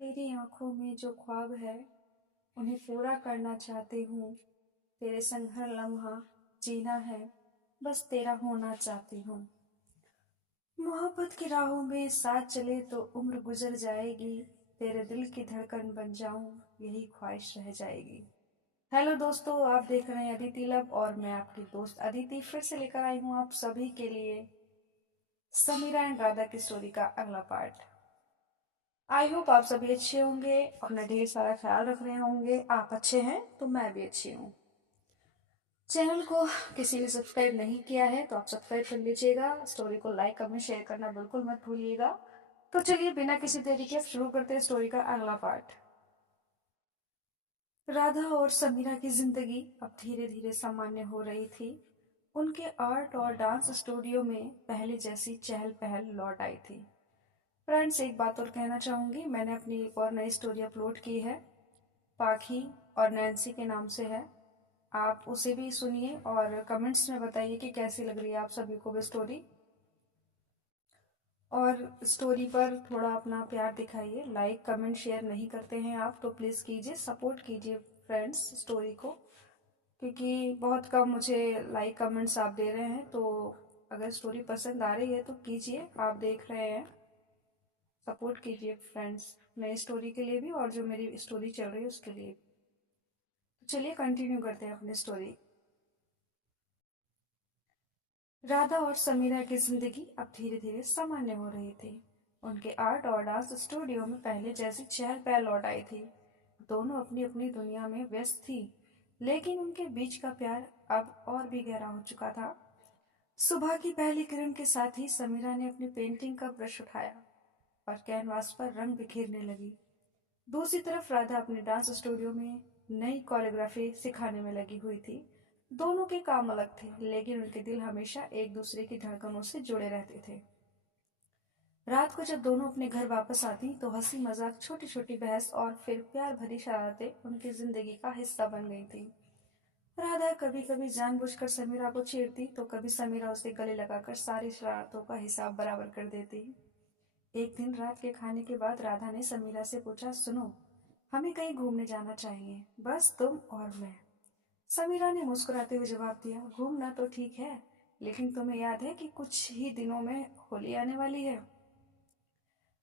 तेरी आँखों में जो ख्वाब है उन्हें पूरा करना चाहती हूँ। तेरे संग हर लम्हा जीना है, बस तेरा होना चाहती हूँ। मोहब्बत की राहों में साथ चले तो उम्र गुजर जाएगी। तेरे दिल की धड़कन बन जाऊं, यही ख्वाहिश रह जाएगी। हेलो दोस्तों, आप देख रहे हैं अदिति लव और मैं आपकी दोस्त अदिति फिर से लेकर आई हूँ आप सभी के लिए समीरा एंड राधा की स्टोरी का अगला पार्ट। आई होप आप सभी अच्छे होंगे, अपना ढेर सारा ख्याल रख रहे होंगे। आप अच्छे हैं तो मैं भी अच्छी हूँ। चैनल को किसी ने सब्सक्राइब नहीं किया है तो आप सब्सक्राइब कर लीजिएगा। स्टोरी को लाइक कमेंट शेयर करना बिल्कुल मत भूलिएगा। तो चलिए बिना किसी देरी के शुरू करते हैं स्टोरी का अगला पार्ट। राधा और समीरा की जिंदगी अब धीरे धीरे सामान्य हो रही थी। उनके आर्ट और डांस स्टूडियो में पहले जैसी चहल पहल लौट आई थी। फ्रेंड्स, एक बात और कहना चाहूंगी, मैंने अपनी एक और नई स्टोरी अपलोड की है। पाखी और नैन्सी के नाम से है। आप उसे भी सुनिए और कमेंट्स में बताइए कि कैसी लग रही है आप सभी को भी स्टोरी। और स्टोरी पर थोड़ा अपना प्यार दिखाइए। लाइक कमेंट शेयर नहीं करते हैं आप तो प्लीज़ कीजिए, सपोर्ट कीजिए फ्रेंड्स स्टोरी को, क्योंकि बहुत कम मुझे लाइक कमेंट्स आप दे रहे हैं। तो अगर स्टोरी पसंद आ रही है तो कीजिए, आप देख रहे हैं, सपोर्ट कीजिए फ्रेंड्स, नई स्टोरी के लिए भी और जो मेरी स्टोरी चल रही है उसके लिए। तो चलिए कंटिन्यू करते हैं अपनी स्टोरी। राधा और समीरा की जिंदगी अब धीरे धीरे सामान्य हो रही थी। उनके आर्ट और डांस स्टूडियो में पहले जैसी चहल पहल लौट आई थी। दोनों अपनी अपनी दुनिया में व्यस्त थी, लेकिन उनके बीच का प्यार अब और भी गहरा हो चुका था। सुबह की पहली किरण के साथ ही समीरा ने अपनी पेंटिंग का ब्रश उठाया और कैनवास पर रंग बिखेरने लगी। दूसरी तरफ राधा अपने डांस स्टूडियो में नई कोरियोग्राफी सिखाने में लगी हुई थी। दोनों के काम अलग थे, लेकिन उनके दिल हमेशा एक दूसरे की धड़कनों से जुड़े रहते थे। रात को जब दोनों अपने घर वापस आती तो हंसी मजाक, छोटी छोटी बहस और फिर प्यार भरी शरारतें उनकी जिंदगी का हिस्सा बन गई थी। राधा कभी कभी जानबूझकर समीरा को छेड़ती तो कभी समीरा उसे गले लगाकर सारी शरारतों का हिसाब बराबर कर देती। एक दिन रात के खाने के बाद राधा ने समीरा से पूछा, सुनो, हमें कहीं घूमने जाना चाहिए, बस तुम और मैं। समीरा ने मुस्कुराते हुए जवाब दिया, घूमना तो ठीक है, लेकिन तुम्हें याद है कि कुछ ही दिनों में होली आने वाली है।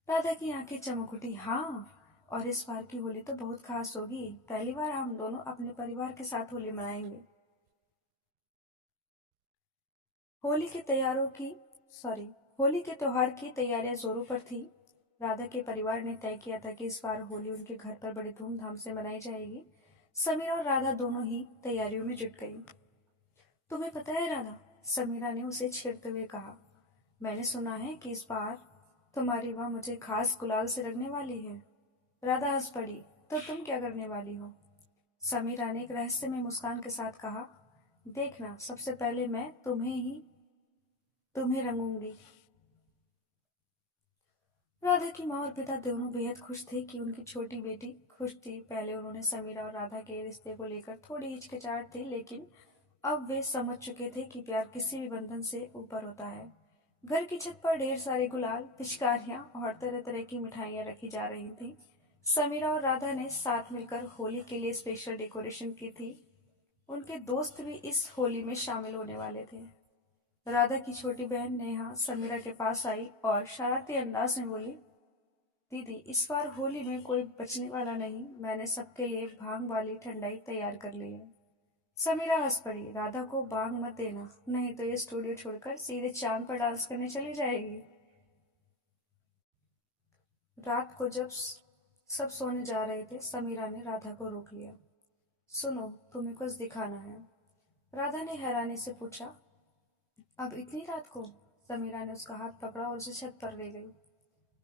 राधा की आंखें चमक उठी, हाँ, और इस बार की होली तो बहुत खास होगी। पहली बार हम दोनों अपने परिवार के साथ होली मनाएंगे। होली के तैयारों की सॉरी होली के त्योहार की तैयारियां जोरों पर थी। राधा के परिवार ने तय किया था कि इस बार होली उनके घर पर बड़ी धूमधाम से मनाई जाएगी। समीरा और राधा दोनों ही तैयारियों में जुट गई। तुम्हें पता है राधा, समीरा ने उसे छेड़ते हुए कहा, मैंने सुना है कि इस बार तुम्हारी माँ मुझे खास गुलाल से रंगने वाली है। राधा हंस पड़ी, तो तुम क्या करने वाली हो? समीरा ने एक रहस्यमय मुस्कान के साथ कहा, देखना, सबसे पहले मैं तुम्हें रंगूंगी। राधा की माँ और पिता दोनों बेहद खुश थे कि उनकी छोटी बेटी खुश थी। पहले उन्होंने समीरा और राधा के रिश्ते को लेकर थोड़ी हिचकिचाहट थी, लेकिन अब वे समझ चुके थे कि प्यार किसी भी बंधन से ऊपर होता है। घर की छत पर ढेर सारे गुलाल, पिचकारियां और तरह तरह की मिठाइयां रखी जा रही थी। समीरा और राधा ने साथ मिलकर होली के लिए स्पेशल डेकोरेशन की थी। उनके दोस्त भी इस होली में शामिल होने वाले थे। राधा की छोटी बहन नेहा समीरा के पास आई और शरारती अंदाज में बोली, दीदी, इस बार होली में कोई बचने वाला नहीं, मैंने सबके लिए भांग वाली ठंडाई तैयार कर ली है। समीरा हंस पड़ी, राधा को भांग मत देना, नहीं तो ये स्टूडियो छोड़कर सीधे चांद पर डांस करने चली जाएगी। रात को जब सब सोने जा रहे थे, समीरा ने राधा को रोक लिया। सुनो, तुम्हें कुछ दिखाना है। राधा ने हैरानी से पूछा, अब इतनी रात को? समीरा ने उसका हाथ पकड़ा और उसे छत पर ले गई।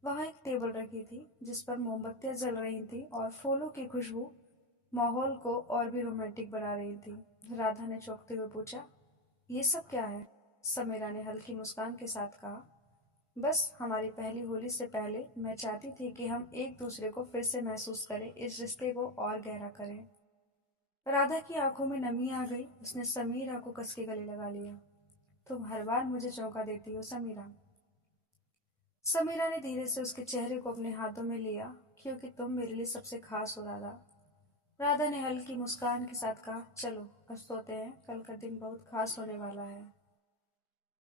वहां एक टेबल रखी थी जिस पर मोमबत्तियां जल रही थी और फूलों की खुशबू माहौल को और भी रोमांटिक बना रही थी। राधा ने चौंकते हुए पूछा, ये सब क्या है? समीरा ने हल्की मुस्कान के साथ कहा, बस हमारी पहली होली से पहले मैं चाहती थी कि हम एक दूसरे को फिर से महसूस करें, इस रिश्ते को और गहरा करें। राधा की आंखों में नमी आ गई। उसने समीरा को कस के गले लगा लिया। तुम हर बार मुझे चौंका देती हो समीरा। समीरा ने धीरे से उसके चेहरे को अपने हाथों में लिया। क्योंकि तुम मेरे लिए सबसे खास हो राधा। राधा ने हल्की मुस्कान के साथ कहा, चलो अब सोते हैं, कल का दिन बहुत खास होने वाला है।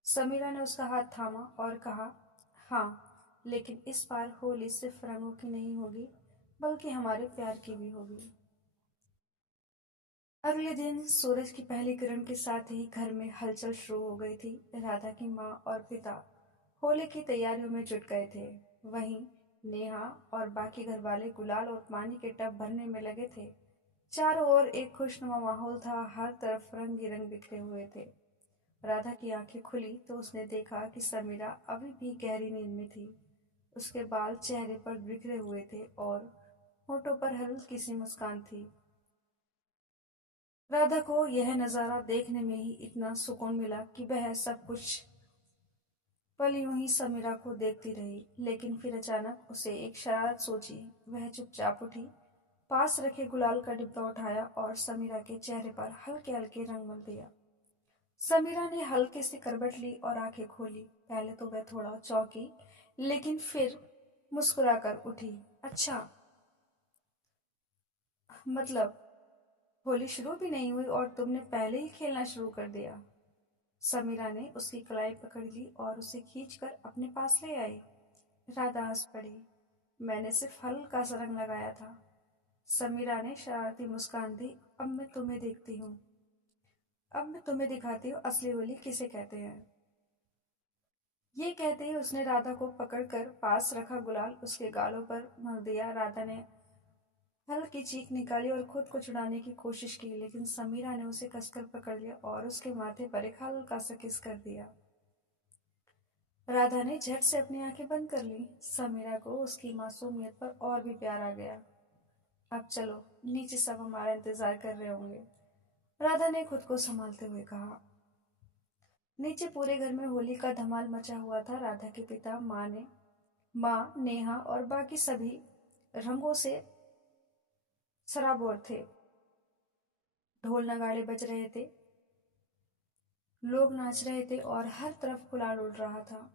समीरा ने उसका हाथ थामा और कहा, हाँ, लेकिन इस बार होली सिर्फ रंगों की नहीं होगी, बल्कि हमारे प्यार की भी होगी। अगले दिन सूरज की पहली किरण के साथ ही घर में हलचल शुरू हो गई थी। राधा की माँ और पिता होली की तैयारियों में जुट गए थे। वहीं नेहा और बाकी घर वाले गुलाल और पानी के टब भरने में लगे थे। चारों ओर एक खुशनुमा माहौल था, हर तरफ रंग ही रंग बिखरे हुए थे। राधा की आंखें खुली तो उसने देखा कि समीरा अभी भी गहरी नींद में थी। उसके बाल चेहरे पर बिखरे हुए थे और होठों पर हल्की सी मुस्कान थी। राधा को यह नजारा देखने में ही इतना सुकून मिला कि वह सब कुछ पल यूं ही समीरा को देखती रही। लेकिन फिर अचानक उसे एक शरारत सूझी। वह चुपचाप उठी, पास रखे गुलाल का डिब्बा उठाया और समीरा के चेहरे पर हल्के हल्के रंग मल दिया। समीरा ने हल्के से करवट ली और आंखें खोली। पहले तो वह थोड़ा चौंकी, लेकिन फिर मुस्कुराकर उठी। अच्छा, मतलब होली शुरू भी नहीं हुई और तुमने पहले ही खेलना शुरू कर दिया। समीरा ने उसकी कलाई पकड़ ली और उसे खींचकर अपने पास ले आई। राधा हंस पड़ी। मैंने सिर्फ हल्का सा रंग लगाया था। समीरा ने शरारती मुस्कान दी। अब मैं तुम्हें देखती हूँ। अब मैं तुम्हें दिखाती हूँ असली होली किसे कहते हैं। ये कहते ही उसने राधा को पकड़कर पास रखा गुलाल उसके गालों पर मल दिया। राधा ने हल्की चीख निकाली और खुद को छुड़ाने की कोशिश की, लेकिन समीरा ने उसे कसकर पकड़ लिया और उसके माथे पर एक हल्का सा किस कर दिया। राधा ने झट से अपनी आंखें बंद कर ली। समीरा को उसकी मासूमियत पर और भी प्यार आ गया। अब चलो, नीचे सब हमारा इंतजार कर रहे होंगे, राधा ने खुद को संभालते हुए कहा। नीचे पूरे घर में होली का धमाल मचा हुआ था। राधा के पिता, माँ नेहा और बाकी सभी रंगों से सराबोर थे। ढोल नगाड़े बज रहे थे, लोग नाच रहे थे और हर तरफ गुलाल उड़ रहा था।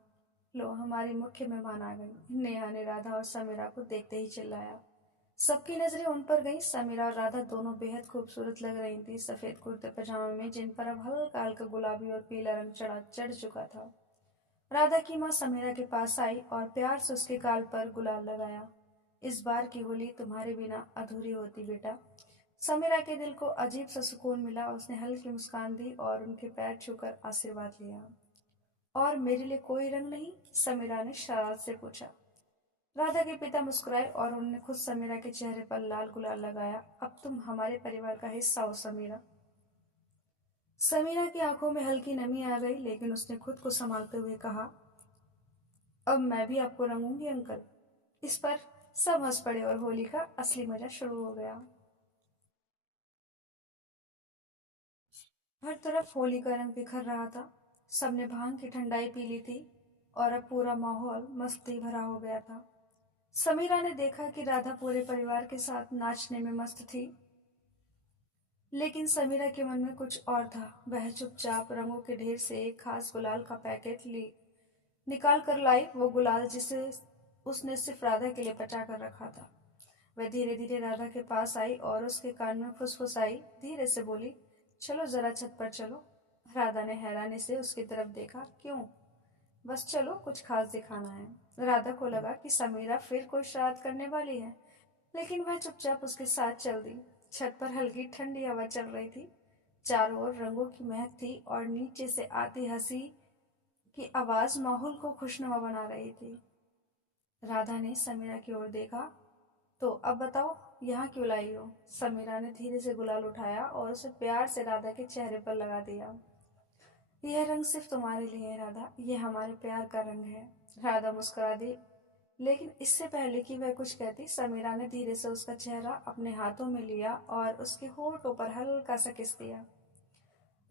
लो, हमारी मुख्य मेहमान आ गई, नेहा ने राधा और समीरा को देखते ही चिल्लाया। सबकी नजरें उन पर गईं। समीरा और राधा दोनों बेहद खूबसूरत लग रही थी, सफेद कुर्ते पजामे में जिन पर अब हल्का हल्का गुलाबी और पीला रंग चढ़ चुका था। राधा की माँ समीरा के पास आई और प्यार से उसके गाल पर गुलाल लगाया। इस बार की होली तुम्हारे बिना अधूरी होती बेटा। समीरा के दिल को अजीब सा सुकून मिला। उसने हल्की मुस्कान दी और उनके पैर छूकर आशीर्वाद लिया। और मेरे लिए कोई रंग नहीं? समीरा ने शरारत से पूछा। राधा के पिता मुस्कुराए और उन्होंने खुद समीरा के चेहरे पर लाल गुलाल लगाया। अब तुम हमारे परिवार का हिस्सा हो समीरा। समीरा की आंखों में हल्की नमी आ गई, लेकिन उसने खुद को संभालते हुए कहा, अब मैं भी आपको रंगूंगी अंकल। इस पर सब हंस पड़े और होली का असली मजा शुरू हो गया। हर तरफ होली का रंग बिखर रहा था। सबने भांग की ठंडाई पी ली थी और अब पूरा माहौल मस्ती भरा हो गया था। समीरा ने देखा कि राधा पूरे परिवार के साथ नाचने में मस्त थी, लेकिन समीरा के मन में कुछ और था। वह चुपचाप रंगों के ढेर से एक खास गुलाल का पैकेट ली निकाल कर लाई, वो गुलाल जिसे उसने सिर्फ राधा के लिए बचा कर रखा था। वह धीरे धीरे राधा के पास आई और उसके कान में फुसफुसाई, धीरे से बोली, चलो जरा छत पर चलो। राधा ने हैरानी से उसकी तरफ देखा। क्यों? बस चलो, कुछ खास दिखाना है। राधा को लगा कि समीरा फिर कोई शरारत करने वाली है, लेकिन वह चुपचाप उसके साथ चल दी। छत पर हल्की ठंडी हवा चल रही थी। चारों ओर रंगों की महक थी और नीचे से आती हंसी की आवाज माहौल को खुशनुमा बना रही थी। राधा ने समीरा की ओर देखा। तो अब बताओ, यहाँ क्यों लाई हो? समीरा ने धीरे से गुलाल उठाया और उसे प्यार से राधा के चेहरे पर लगा दिया। यह रंग सिर्फ तुम्हारे लिए है राधा, ये हमारे प्यार का रंग है। राधा मुस्कुरा दी, लेकिन इससे पहले कि वह कुछ कहती, समीरा ने धीरे से उसका चेहरा अपने हाथों में लिया और उसके होठों पर हल्का सा किस दिया।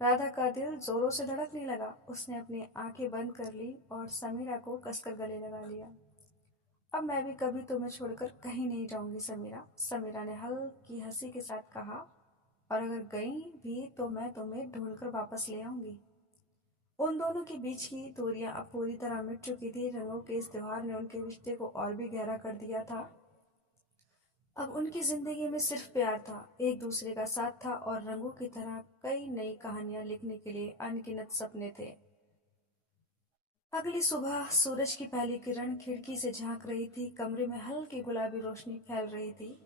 राधा का दिल जोरों से धड़कने लगा। उसने अपनी आंखें बंद कर ली और समीरा को कसकर गले लगा लिया। अब मैं भी कभी तुम्हें छोड़कर कहीं नहीं जाऊंगी समीरा, समीरा ने हल्की हंसी के साथ कहा। और अगर गई भी तो मैं तुम्हें ढूंढकर वापस ले आऊंगी। उन दोनों के बीच की दूरियां अब पूरी तरह मिट चुकी थी। रंगों के इस त्योहार ने उनके रिश्ते को और भी गहरा कर दिया था। अब उनकी जिंदगी में सिर्फ प्यार था, एक दूसरे का साथ था और रंगों की तरह कई नई कहानियां लिखने के लिए अनगिनत सपने थे। अगली सुबह सूरज की पहली किरण खिड़की से झांक रही थी। कमरे में हल्की गुलाबी रोशनी फैल रही थी,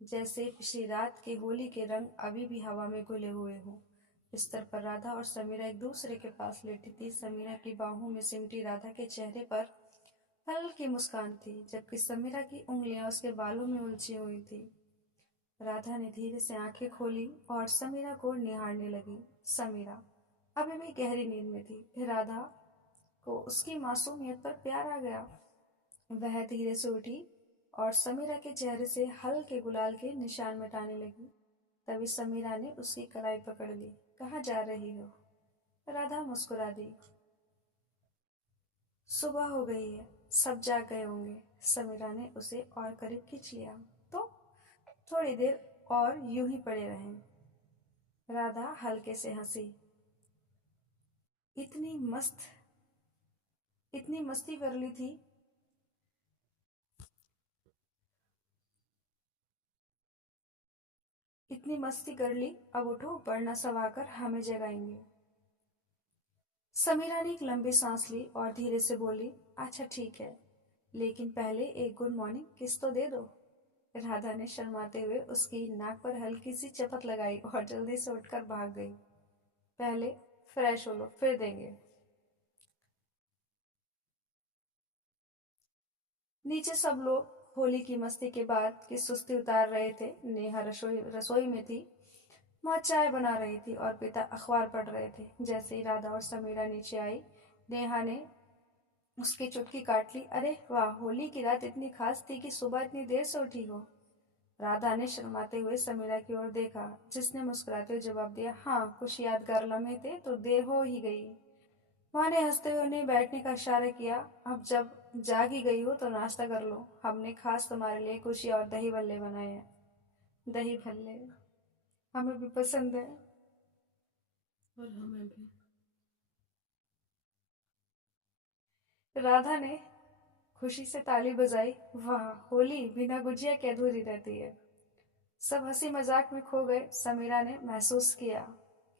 जैसे पिछली रात के होली के रंग अभी भी हवा में घुले हुए हों। बिस्तर पर राधा और समीरा एक दूसरे के पास लेटी थी। समीरा की बाहों में सिमटी राधा के चेहरे पर हल्की मुस्कान थी, जबकि समीरा की उंगलियां उसके बालों में उलझी हुई थी। राधा ने धीरे से आंखें खोली और समीरा को निहारने लगी। समीरा अभी भी गहरी नींद में थी। राधा को उसकी मासूमियत पर प्यार आ गया। वह धीरे से उठी और समीरा के चेहरे से हल्के गुलाल के निशान मिटाने लगी। तभी समीरा ने उसकी कलाई पकड़ ली। कहाँ जा रही हो? राधा मुस्कुरा दी। सुबह हो गई है, सब जाग गए होंगे। समीरा ने उसे और करीब खींच लिया। तो थोड़ी देर और यूं ही पड़े रहें। राधा हल्के से हंसी। इतनी मस्त इतनी मस्ती कर ली थी। इतनी मस्ती कर ली, अब उठो, वरना सब आकर हमें जगाएंगे। समीरा ने एक लंबी सांस ली और धीरे से बोली, अच्छा ठीक है, लेकिन पहले एक गुड मॉर्निंग किस तो दे दो। राधा ने शर्माते हुए उसकी नाक पर हल्की सी चपत लगाई और जल्दी से उठकर भाग गई। पहले फ्रेश हो लो, फिर देंगे। नीचे सब लोग होली की मस्ती के बाद की सुस्ती उतार रहे थे। नेहा रसोई रसोई में थी। माँ चाय बना रही थी और पिता अखबार पढ़ रहे थे। जैसे ही राधा और समीरा नीचे आई, नेहा ने उसकी चुटकी काट ली। अरे वाह, होली की रात इतनी खास थी कि सुबह इतनी देर से उठी हो। राधा ने शर्माते हुए समीरा की ओर देखा, जिसने मुस्कुराते हुए जवाब दिया, हाँ, कुछ यादगार लम्हे थे तो देर हो ही गई। माँ ने हंसते हुए उन्हें बैठने का इशारा किया। अब जब जाग ही गई हो तो नाश्ता कर लो, हमने खास तुम्हारे लिए कुछ और दही भल्ले बनाए हैं। दही भल्ले हमें भी पसंद है। और हमें भी। राधा ने खुशी से ताली बजाई। वाह, होली बिना गुजिया के अधूरी रहती है। सब हंसी मजाक में खो गए। समीरा ने महसूस किया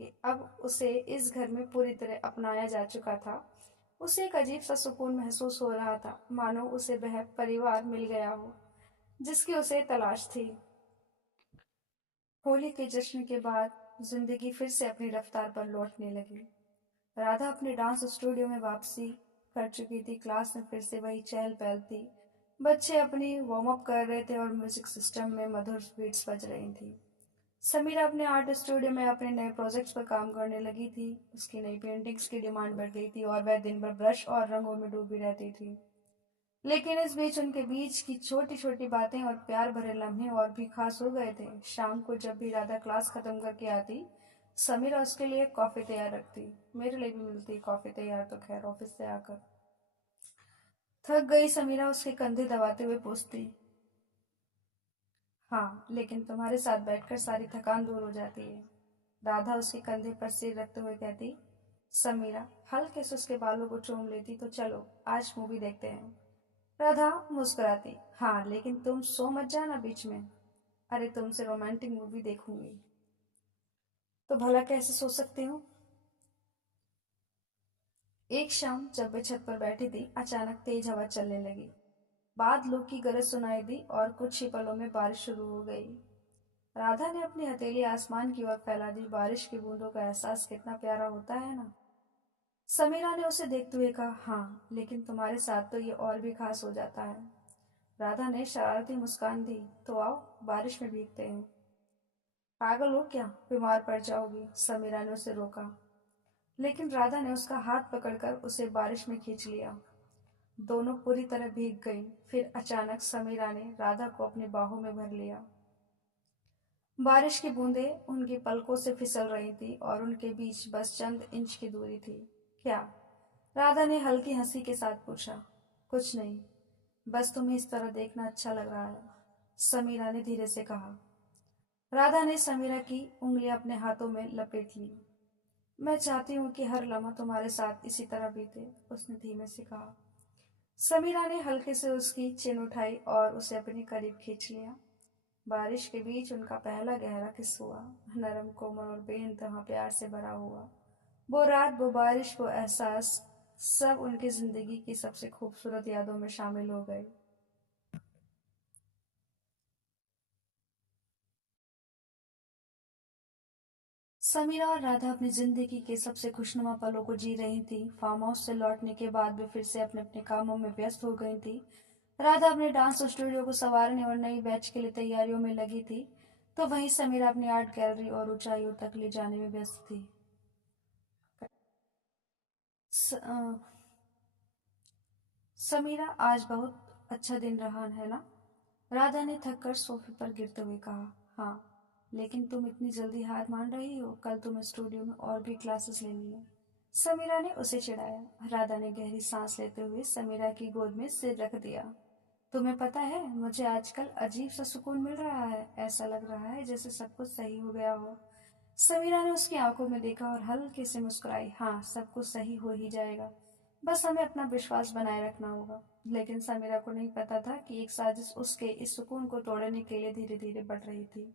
कि अब उसे इस घर में पूरी तरह अपनाया जा चुका था। उसे एक अजीब सा सुकून महसूस हो रहा था, मानो उसे वह परिवार मिल गया हो जिसकी उसे तलाश थी। होली के जश्न के बाद जिंदगी फिर से अपनी रफ्तार पर लौटने लगी। राधा अपने डांस स्टूडियो में वापसी कर चुकी थी। क्लास में फिर से वही चहल पहल थी। बच्चे अपनी वार्म अप कर रहे थे और म्यूजिक सिस्टम में मधुर बीट्स बज रही थी। समीरा अपने आर्ट स्टूडियो में अपने नए प्रोजेक्ट्स पर काम करने लगी थी। उसकी नई पेंटिंग्स की डिमांड बढ़ गई थी और वह दिन भर ब्रश और रंगों में डूबी रहती थी। लेकिन इस बीच उनके बीच की छोटी छोटी बातें और प्यार भरे लम्हे और भी खास हो गए थे। शाम को जब भी राधा क्लास खत्म करके आती, समीरा उसके लिए कॉफी तैयार रखती। मेरे लिए भी मिलती कॉफी तैयार तो, खैर, ऑफिस से आकर। थक गई समीरा उसके कंधे दबाते हुए पूछती, हाँ, लेकिन तुम्हारे साथ बैठकर सारी थकान दूर हो जाती है। राधा उसके कंधे पर सिर रखते हुए कहती। समीरा हल्के से उसके बालों को चूम लेती। तो चलो आज मूवी देखते हैं। राधा मुस्कुराती। हाँ, लेकिन तुम सो मत जाना बीच में। अरे, तुमसे रोमांटिक मूवी देखूंगी तो भला कैसे सो सकती हूँ। एक शाम जब वे छत पर बैठी थी, अचानक तेज हवा चलने लगी। बादलों की गरज सुनाई दी और कुछ ही पलों में बारिश शुरू हो गई। राधा ने अपनी हथेली आसमान की ओर फैला दी। बारिश की बूंदों का एहसास कितना प्यारा होता है ना। समीरा ने उसे देखते हुए कहा, हाँ, लेकिन तुम्हारे साथ तो ये और भी खास हो जाता है। राधा ने शरारती मुस्कान दी। तो आओ, बारिश में भीगते हैं। पागल हो क्या, बीमार पड़ जाओगी। समीरा ने उसे रोका, लेकिन राधा ने उसका हाथ पकड़कर उसे बारिश में खींच लिया। दोनों पूरी तरह भीग गईं। फिर अचानक समीरा ने राधा को अपनी बाहों में भर लिया। बारिश की बूंदें उनकी पलकों से फिसल रही थी और उनके बीच बस चंद इंच की दूरी थी। क्या? राधा ने हल्की हंसी के साथ पूछा। कुछ नहीं, बस तुम्हें इस तरह देखना अच्छा लग रहा है, समीरा ने धीरे से कहा। राधा ने समीरा की उंगलियां अपने हाथों में लपेट ली। मैं चाहती हूँ कि हर लम्हा तुम्हारे साथ इसी तरह बीते, उसने धीमे से कहा। समीरा ने हल्के से उसकी चिन उठाई और उसे अपने करीब खींच लिया। बारिश के बीच उनका पहला गहरा किस हुआ, नरम, कोमल और बेइंतहा प्यार से भरा हुआ। वो रात, वो बारिश, वो एहसास, सब उनकी जिंदगी की सबसे खूबसूरत यादों में शामिल हो गए। समीरा और राधा अपनी जिंदगी के सबसे खुशनुमा पलों को जी रही थी। फार्म हाउस से लौटने के बाद वे फिर से अपने अपने कामों में व्यस्त हो गई थी। राधा अपने डांस स्टूडियो को संवारने और नई बैच के लिए तैयारियों में लगी थी, तो वहीं समीरा अपनी आर्ट गैलरी और ऊंचाइयों तक ले जाने में व्यस्त थी। स, अ, समीरा, आज बहुत अच्छा दिन रहा है ना? राधा ने थककर सोफे पर गिरते हुए कहा। हाँ, लेकिन तुम इतनी जल्दी हार मान रही हो? कल तुम्हें स्टूडियो में और भी क्लासेस लेनी है। समीरा ने उसे चिढ़ाया। राधा ने गहरी सांस लेते हुए समीरा की गोद में सिर रख दिया। तुम्हें पता है, मुझे आजकल अजीब सा सुकून मिल रहा है। ऐसा लग रहा है जैसे सब कुछ सही हो गया हो। समीरा ने उसकी आंखों में देखा और हल्के से मुस्कुराई। हाँ, सब कुछ सही हो ही जाएगा, बस हमें अपना विश्वास बनाए रखना होगा। लेकिन समीरा को नहीं पता था कि एक साजिश उसके इस सुकून को तोड़ने के लिए धीरे धीरे बढ़ रही थी।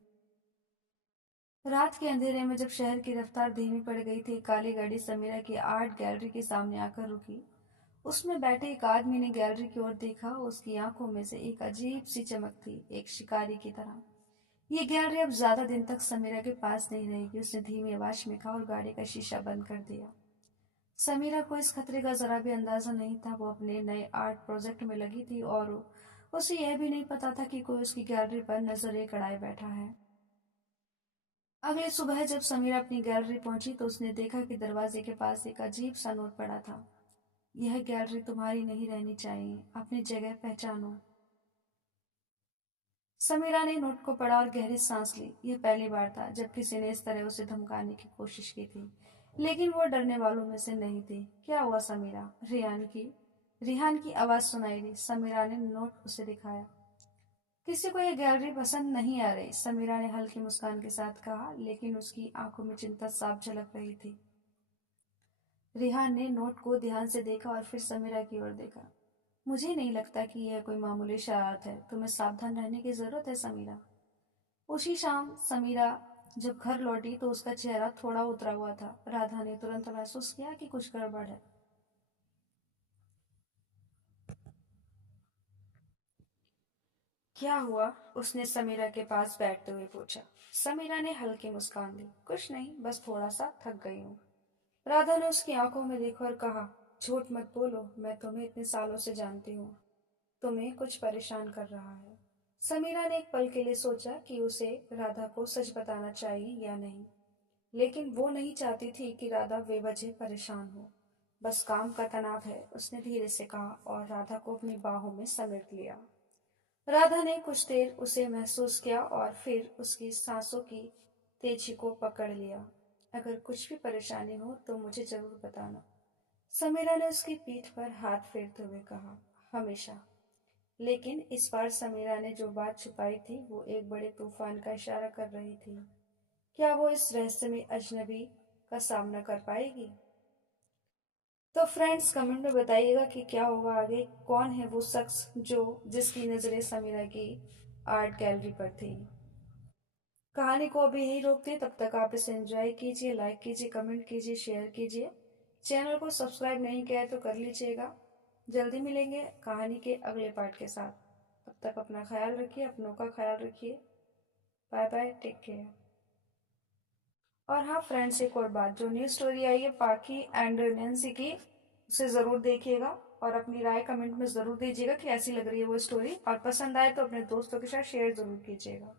रात के अंधेरे में जब शहर की रफ्तार धीमी पड़ गई थी, काली गाड़ी समीरा की आर्ट गैलरी के सामने आकर रुकी। उसमें बैठे एक आदमी ने गैलरी की ओर देखा। उसकी आंखों में से एक अजीब सी चमक थी, एक शिकारी की तरह। ये गैलरी अब ज्यादा दिन तक समीरा के पास नहीं रहेगी, उसने धीमी आवाज में कहा और गाड़ी का शीशा बंद कर दिया। समीरा को इस खतरे का जरा भी अंदाजा नहीं था। वो अपने नए आर्ट प्रोजेक्ट में लगी थी और उसे यह भी नहीं पता था कि कोई उसकी गैलरी पर नजरें गड़ाए बैठा है। अगली सुबह जब समीरा अपनी गैलरी पहुंची तो उसने देखा कि दरवाजे के पास एक अजीब सा नोट पड़ा था। यह गैलरी तुम्हारी नहीं रहनी चाहिए, अपनी जगह पहचानो। समीरा ने नोट को पढ़ा और गहरी सांस ली। यह पहली बार था जब किसी ने इस तरह उसे धमकाने की कोशिश की थी, लेकिन वो डरने वालों में से नहीं थी। क्या हुआ समीरा? रिहान की आवाज सुनाई दी। समीरा ने नोट उसे दिखाया। किसी को यह गैलरी पसंद नहीं आ रही, समीरा ने हल्की मुस्कान के साथ कहा, लेकिन उसकी आंखों में चिंता साफ झलक रही थी। रिहान ने नोट को ध्यान से देखा और फिर समीरा की ओर देखा। मुझे नहीं लगता कि यह कोई मामूली शरारत है, तुम्हें सावधान रहने की जरूरत है समीरा। उसी शाम समीरा जब घर लौटी तो उसका चेहरा थोड़ा उतरा हुआ था। राधा ने तुरंत महसूस किया कि कुछ गड़बड़ है। क्या हुआ? उसने समीरा के पास बैठते हुए पूछा। समीरा ने हल्की मुस्कान दी। कुछ नहीं, बस थोड़ा सा थक गई हूँ। राधा ने उसकी आंखों में देखा और कहा, झूठ मत बोलो, मैं तुम्हें इतने सालों से जानती हूँ। तुम्हें कुछ परेशान कर रहा है। समीरा ने एक पल के लिए सोचा कि उसे राधा को सच बताना चाहिए या नहीं, लेकिन वो नहीं चाहती थी कि राधा बेवजह परेशान हो। बस काम का तनाव है, उसने धीरे से कहा और राधा को अपनी बाहों में समेट लिया। राधा ने कुछ देर उसे महसूस किया और फिर उसकी सांसों की तेजी को पकड़ लिया। अगर कुछ भी परेशानी हो तो मुझे जरूर बताना, समीरा ने उसकी पीठ पर हाथ फेरते हुए कहा। हमेशा। लेकिन इस बार समीरा ने जो बात छुपाई थी वो एक बड़े तूफान का इशारा कर रही थी। क्या वो इस रहस्यमय अजनबी का सामना कर पाएगी? तो फ्रेंड्स, कमेंट में बताइएगा कि क्या होगा आगे। कौन है वो शख्स जो जिसकी नजरें समीरा की आर्ट गैलरी पर थी। कहानी को अभी यही रोकते हैं, तब तक आप इसे एंजॉय कीजिए, लाइक कीजिए, कमेंट कीजिए, शेयर कीजिए। चैनल को सब्सक्राइब नहीं किया है तो कर लीजिएगा। जल्दी मिलेंगे कहानी के अगले पार्ट के साथ। तब तक अपना ख्याल रखिए, अपनों का ख्याल रखिए। Bye bye, take care. और हाँ फ्रेंड्स, एक और बात, जो न्यू स्टोरी आई है पाकी एंड नैन्सी की, उसे ज़रूर देखिएगा और अपनी राय कमेंट में ज़रूर दीजिएगा कि ऐसी लग रही है वो स्टोरी, और पसंद आए तो अपने दोस्तों के साथ शेयर ज़रूर कीजिएगा।